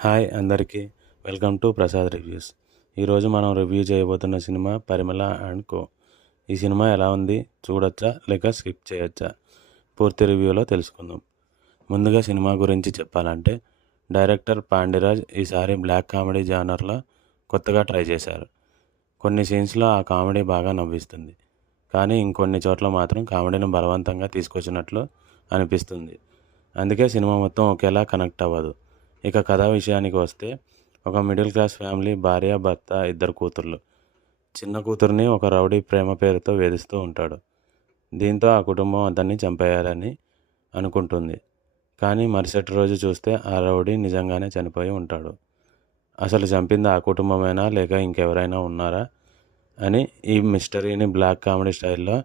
Hi అందరికీ, welcome to Prasad reviews. ఈరోజు మనం రివ్యూ చేయబోతున్న సినిమా పరిమళ అండ్ కో. ఈ సినిమా ఎలా ఉంది, చూడొచ్చా లేక స్కిప్ చేయొచ్చా, పూర్తి రివ్యూలో తెలుసుకుందాం. ముందుగా సినిమా గురించి చెప్పాలంటే, డైరెక్టర్ పాండిరాజ్ ఈసారి బ్లాక్ కామెడీ జానర్లో కొత్తగా ట్రై చేశారు. కొన్ని సీన్స్లో ఆ కామెడీ బాగా నవ్విస్తుంది, కానీ ఇంకొన్ని చోట్ల మాత్రం కామెడీని బలవంతంగా తీసుకొచ్చినట్లు అనిపిస్తుంది. అందుకే సినిమా మొత్తం ఒకేలా కనెక్ట్ అవ్వదు. ఇక కథ విషయానికి వస్తే, ఒక మిడిల్ క్లాస్ ఫ్యామిలీ భార్య భర్త ఇద్దరు కూతుర్లు. చిన్న కూతుర్ని ఒక రౌడీ ప్రేమ పేరుతో వేధిస్తూ ఉంటాడు. దీంతో ఆ కుటుంబం అతన్ని చంపేయాలని అనుకుంటుంది. కానీ మరుసటి రోజు చూస్తే ఆ రౌడీ నిజంగానే చనిపోయి ఉంటాడు. అసలు చంపింది ఆ కుటుంబమేనా లేక ఇంకెవరైనా ఉన్నారా అని ఈ మిస్టరీని బ్లాక్ కామెడీ స్టైల్లో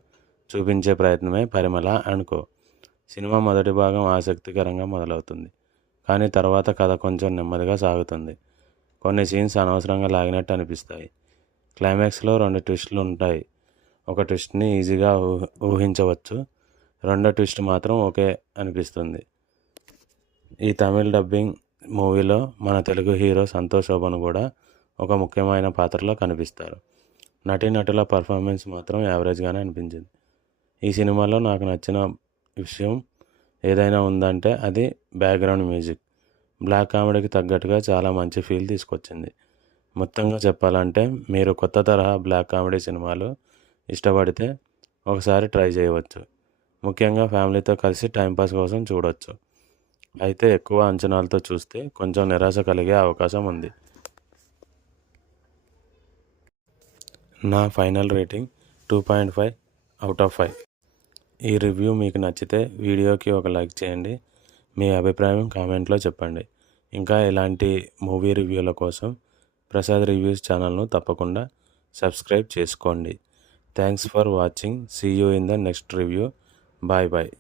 చూపించే ప్రయత్నమే పరిమళ అండ్ కో. సినిమా మొదటి భాగం ఆసక్తికరంగా మొదలవుతుంది, కానీ తర్వాత కథ కొంచెం నెమ్మదిగా సాగుతుంది. కొన్ని సీన్స్ అనవసరంగా లాగినట్టు అనిపిస్తాయి. క్లైమాక్స్లో 2 ట్విస్టులు ఉంటాయి. ఒక ట్విస్ట్ని ఈజీగా ఊహించవచ్చు, రెండో ట్విస్ట్ మాత్రం ఓకే అనిపిస్తుంది. ఈ తమిళ్ డబ్బింగ్ మూవీలో మన తెలుగు హీరో సంతోష్ శోభన్ కూడా ఒక ముఖ్యమైన పాత్రలో కనిపిస్తారు. నటీనటుల పర్ఫార్మెన్స్ మాత్రం యావరేజ్గానే అనిపించింది. ఈ సినిమాలో నాకు నచ్చిన విషయం ఏదైనా ఉందంటే అది బ్యాక్గ్రౌండ్ మ్యూజిక్. బ్లాక్ కామెడీకి తగ్గట్టుగా చాలా మంచి ఫీల్ తీసుకొచ్చింది. మొత్తంగా చెప్పాలంటే, మీరు కొత్త తరహా బ్లాక్ కామెడీ సినిమాలు ఇష్టపడితే ఒకసారి ట్రై చేయవచ్చు. ముఖ్యంగా ఫ్యామిలీతో కలిసి టైంపాస్ కోసం చూడవచ్చు. అయితే ఎక్కువ అంచనాలతో చూస్తే కొంచెం నిరాశ కలిగే అవకాశం ఉంది. నా ఫైనల్ రేటింగ్ 2.5/5. ఈ రివ్యూ మీకు నచ్చితే వీడియోకి ఒక లైక్ చేయండి. మీ అభిప్రాయం కామెంట్లో చెప్పండి. ఇంకా ఇలాంటి మూవీ రివ్యూల కోసం ప్రసాద్ రివ్యూస్ ఛానల్ను తప్పకుండా సబ్స్క్రైబ్ చేసుకోండి. Thanks for watching. See you in the next review. Bye bye.